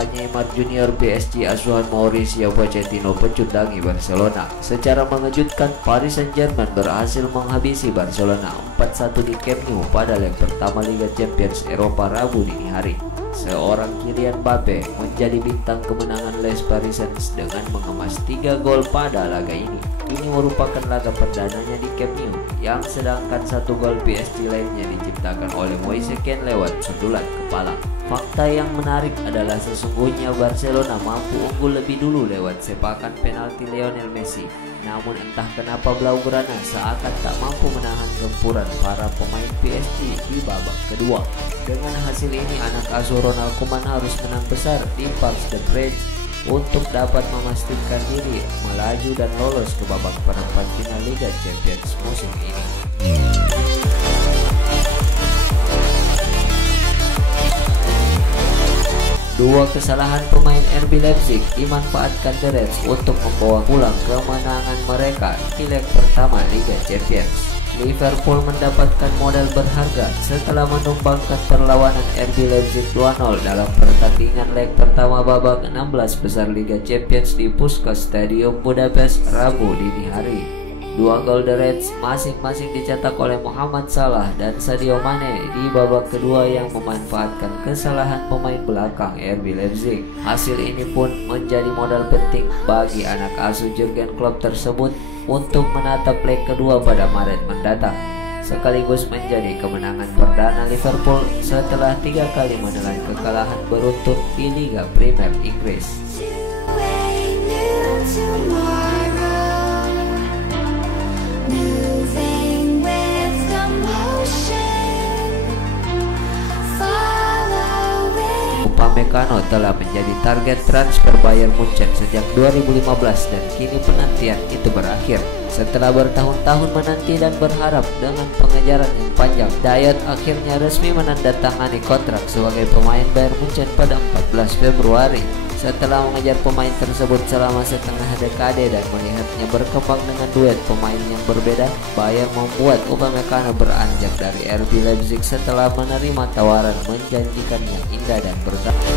Neymar Junior PSG asuhan Mauricio Pochettino pecundangi Barcelona. Secara mengejutkan, Paris Saint-Germain berhasil menghabisi Barcelona 4-1 di Camp Nou pada leg pertama Liga Champions Eropa Rabu dini hari. Seorang Kylian Mbappe menjadi bintang kemenangan Les Parisiens dengan mengemas 3 gol pada laga ini. Ini merupakan laga perdananya di Camp Nou, yang sedangkan 1 gol PSG lainnya diciptakan oleh Moise Kean lewat sundulan kepala. Fakta yang menarik adalah sesungguhnya Barcelona mampu unggul lebih dulu lewat sepakan penalti Lionel Messi. Namun entah kenapa Blaugrana seakan tak mampu menahan gempuran para pemain PSG di babak kedua. Dengan hasil ini, anak asuh Ronald Koeman harus menang besar di Parc des Princes untuk dapat memastikan diri melaju dan lolos ke babak perempat final Liga Champions musim ini. Dua kesalahan pemain RB Leipzig dimanfaatkan The Reds untuk membawa pulang kemenangan mereka di leg pertama Liga Champions. Liverpool mendapatkan modal berharga setelah menumbangkan perlawanan RB Leipzig 2-0 dalam pertandingan leg pertama babak 16 besar Liga Champions di Puskás Stadium Budapest Rabu dini hari. 2 gol The Reds masing-masing dicetak oleh Mohamed Salah dan Sadio Mane di babak kedua yang memanfaatkan kesalahan pemain belakang RB Leipzig. Hasil ini pun menjadi modal penting bagi anak asuh Jurgen Klopp tersebut untuk menatap leg kedua pada Maret mendatang, sekaligus menjadi kemenangan perdana Liverpool setelah 3 kali menelan kekalahan beruntun di Liga Premier Inggris. Upamecano telah menjadi target transfer Bayern Munchen sejak 2015 dan kini penantian itu berakhir. Setelah bertahun-tahun menanti dan berharap dengan pengejaran yang panjang, Dayot akhirnya resmi menandatangani kontrak sebagai pemain Bayern Munchen pada 14 Februari. Setelah mengejar pemain tersebut selama setengah dekade dan melihatnya berkembang dengan duet pemain yang berbeda, Bayern membuat Upamecano beranjak dari RB Leipzig setelah menerima tawaran menjanjikan yang indah dan bertahan.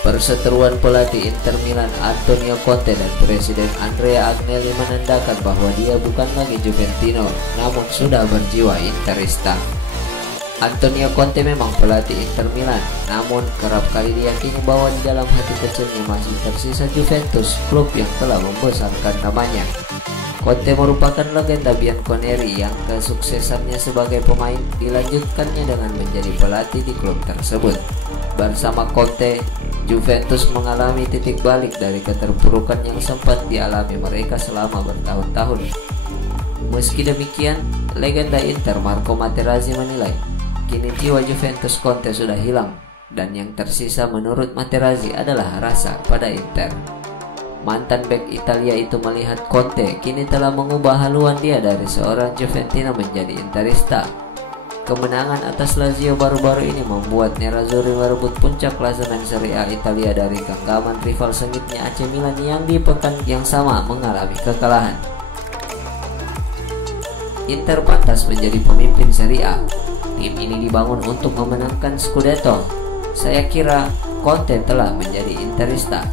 Perseteruan pelatih Inter Milan Antonio Conte dan Presiden Andrea Agnelli menandakan bahwa dia bukan lagi Juventino, namun sudah berjiwa Interista. Antonio Conte memang pelatih Inter Milan, namun kerap kali diyakini bahwa di dalam hati kecilnya masih tersisa Juventus, klub yang telah membesarkan namanya. Conte merupakan legenda bianconeri yang kesuksesannya sebagai pemain dilanjutkannya dengan menjadi pelatih di klub tersebut. Bersama Conte, Juventus mengalami titik balik dari keterpurukan yang sempat dialami mereka selama bertahun-tahun. Meski demikian, legenda Inter Marco Materazzi menilai, kini jiwa Juventus Conte sudah hilang dan yang tersisa menurut Materazzi adalah rasa pada Inter. Mantan bek Italia itu melihat Conte kini telah mengubah haluan dia dari seorang Juventino menjadi Interista. Kemenangan atas Lazio baru-baru ini membuat Nerazzurri merebut puncak klasemen Serie A Italia dari genggaman rival sengitnya AC Milan yang di pekan yang sama mengalami kekalahan. Inter pantas menjadi pemimpin Serie A. Tim ini dibangun untuk memenangkan Scudetto. Saya kira Conte telah menjadi Interista.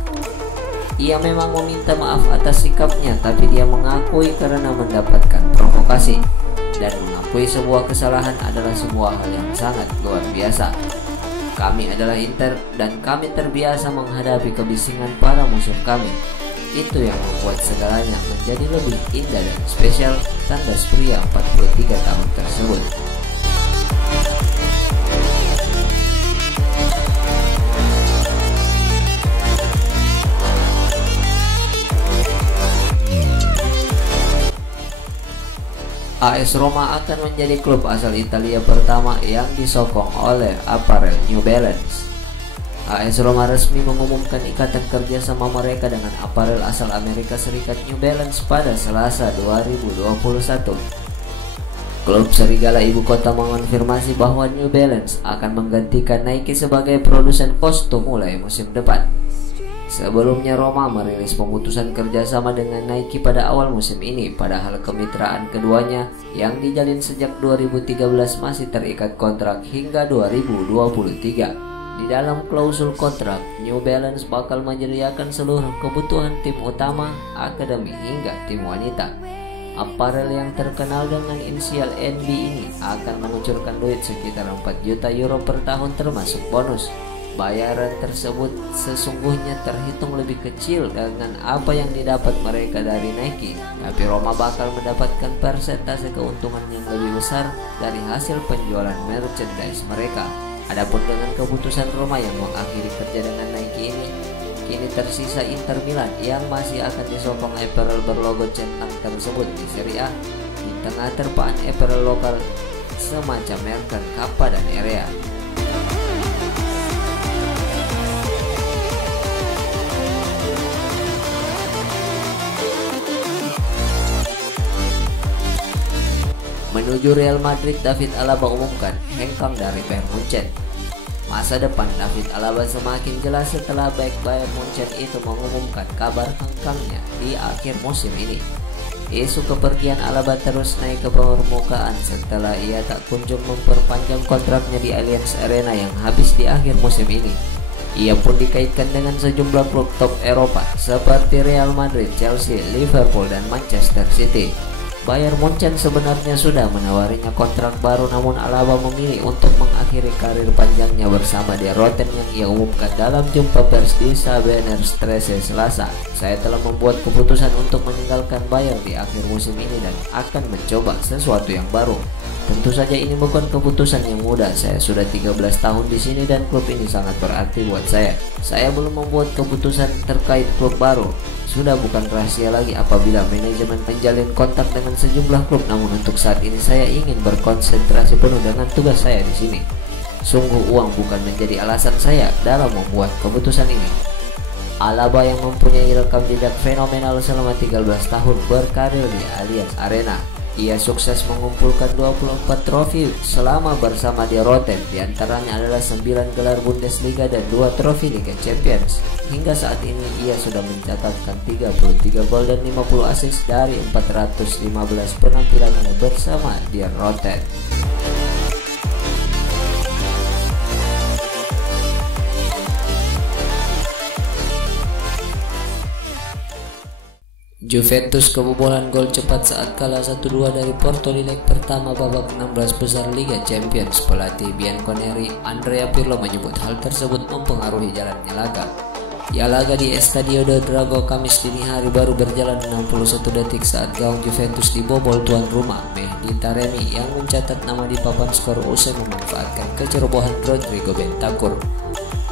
Ia memang meminta maaf atas sikapnya, tapi dia mengakui karena mendapatkan provokasi. Dan mengakui sebuah kesalahan adalah sebuah hal yang sangat luar biasa. Kami adalah Inter dan kami terbiasa menghadapi kebisingan para musuh kami. Itu yang membuat segalanya menjadi lebih indah dan spesial, tandas pria 43 tahun tersebut. AS Roma akan menjadi klub asal Italia pertama yang disokong oleh aparel New Balance. AS Roma resmi mengumumkan ikatan kerjasama mereka dengan aparel asal Amerika Serikat New Balance pada Selasa 2021. Klub Serigala Ibu Kota mengonfirmasi bahwa New Balance akan menggantikan Nike sebagai produsen kostum mulai musim depan. Sebelumnya Roma merilis pemutusan kerjasama dengan Nike pada awal musim ini, padahal kemitraan keduanya yang dijalin sejak 2013 masih terikat kontrak hingga 2023. Di dalam klausul kontrak, New Balance bakal menyediakan seluruh kebutuhan tim utama, akademi hingga tim wanita. Apparel yang terkenal dengan inisial NB ini akan mengucurkan duit sekitar 4 juta euro per tahun termasuk bonus. Bayaran tersebut sesungguhnya terhitung lebih kecil dengan apa yang didapat mereka dari Nike, tapi Roma bakal mendapatkan persentase keuntungan yang lebih besar dari hasil penjualan merchandise mereka. Adapun dengan keputusan Roma yang mengakhiri kerja dengan Nike ini, kini tersisa Inter Milan yang masih akan disokong apparel berlogo centang tersebut di Serie A di tengah terpaan apparel lokal semacam Merken, Kappa, dan Area. Menuju Real Madrid, David Alaba umumkan hengkang dari Bayern Munchen. Masa depan David Alaba semakin jelas setelah back Bayern Munchen itu mengumumkan kabar hengkangnya di akhir musim ini. Isu kepergian Alaba terus naik ke permukaan setelah ia tak kunjung memperpanjang kontraknya di Allianz Arena yang habis di akhir musim ini. Ia pun dikaitkan dengan sejumlah klub top Eropa seperti Real Madrid, Chelsea, Liverpool, dan Manchester City. Bayern Munchen sebenarnya sudah menawarinya kontrak baru, namun Alaba memilih untuk mengakhiri karir panjangnya bersama Die Roten yang ia umumkan dalam jumpa pers di Sabener Strasse Selasa. Saya telah membuat keputusan untuk meninggalkan Bayern di akhir musim ini dan akan mencoba sesuatu yang baru. Tentu saja ini bukan keputusan yang mudah. Saya sudah 13 tahun di sini dan klub ini sangat berarti buat saya. Saya belum membuat keputusan terkait klub baru. Sudah bukan rahasia lagi apabila manajemen menjalin kontak dengan sejumlah klub, namun untuk saat ini saya ingin berkonsentrasi penuh dengan tugas saya di sini. Sungguh uang bukan menjadi alasan saya dalam membuat keputusan ini. Alaba yang mempunyai rekam jejak fenomenal selama 13 tahun berkarir di Allianz Arena. Ia sukses mengumpulkan 24 trofi selama bersama Die Roten, diantaranya adalah 9 gelar Bundesliga dan 2 trofi Liga Champions. Hingga saat ini ia sudah mencatatkan 33 gol dan 50 assist dari 415 penampilannya bersama Die Roten. Juventus kebobolan gol cepat saat kalah 1-2 dari Porto di leg pertama babak 16 besar Liga Champions. Pelatih Bianconeri Andrea Pirlo menyebut hal tersebut mempengaruhi jalannya laga. Ya, laga di Estadio del Dragao Kamis dini hari baru berjalan 61 detik saat gawang Juventus dibobol tuan rumah Mehdi Taremi yang mencatat nama di papan skor usai memanfaatkan kecerobohan Rodrigo Bentancur.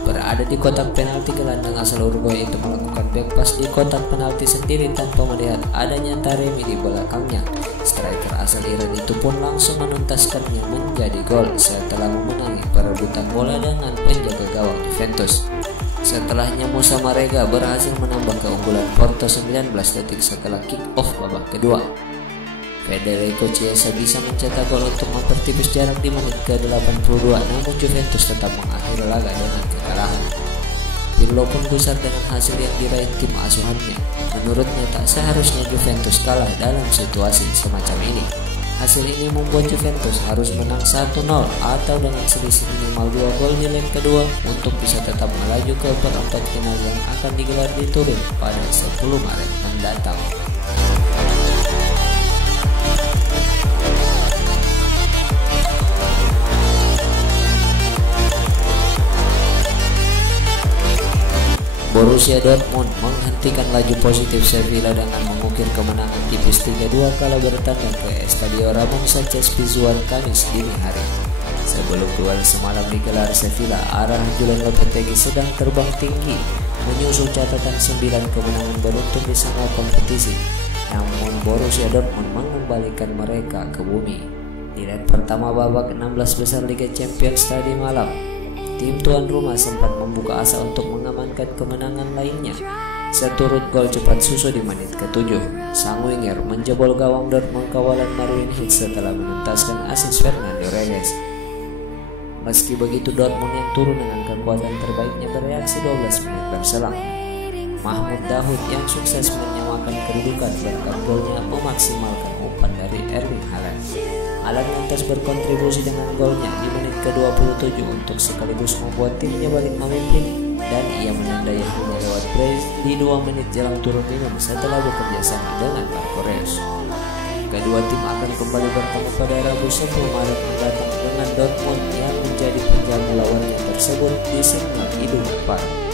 Berada di kotak penalti, gelandang asal Uruguay itu melakukan back pass di kotak penalti sendiri tanpa melihat adanya Taremi di belakangnya. Striker asal Iran itu pun langsung menuntaskannya menjadi gol setelah memenangi perebutan bola dengan penjaga gawang Juventus. Setelahnya Musa Marega berhasil menambah keunggulan Porto 19 detik setelah kick off babak kedua. Federico Chiesa bisa mencetak gol untuk mempertipis jarak di menit ke-82, namun Juventus tetap mengakhiri laga dengan kekalahan. Pirlo pun gusar dengan hasil yang diraih tim asuhannya. Menurutnya tak seharusnya Juventus kalah dalam situasi semacam ini. Hasil ini membuat Juventus harus menang 1-0 atau dengan selisih minimal 2 gol di leg kedua untuk bisa tetap melaju ke perempat final yang akan digelar di Turin pada 10 Maret mendatang. Borussia Dortmund menghentikan laju positif Sevilla dengan mengukir kemenangan tipis 3-2 kala bertandang ke Estadio Ramon Sanchez Pizjuan Kamis dini hari. Sebelum duel semalam digelar, Sevilla arah Julen Lopetegui sedang terbang tinggi, menyusul catatan 9 kemenangan beruntun di semua kompetisi. Namun Borussia Dortmund mengembalikan mereka ke bumi. Di leg pertama babak 16 besar Liga Champions tadi malam, tim tuan rumah sempat membuka asa untuk mengamankan kemenangan lainnya. Seturut gol cepat susul di menit ke-7, sang winger menjebol gawang Dortmund kawalan Marwin Hitz setelah menuntaskan assist Fernando Reyes. Meski begitu, Dortmund yang turun dengan kekuatan terbaiknya bereaksi 12 menit berselang. Mahmud Dahoud yang sukses menyamakan kedudukan berkat golnya memaksimalkan umpan dari Erling Haaland. Haaland lantas berkontribusi dengan golnya di menit ke-27 untuk sekaligus membuat timnya balik memimpin, dan ia menandai hasilnya lewat brace di 2 menit jelang turun minum setelah bekerja sama dengan Marco Reus. Kedua tim akan kembali bertemu pada Rabu 10 Maret mendatang dengan Dortmund yang menjadi penjamu lawannya tersebut di Signal Iduna Park.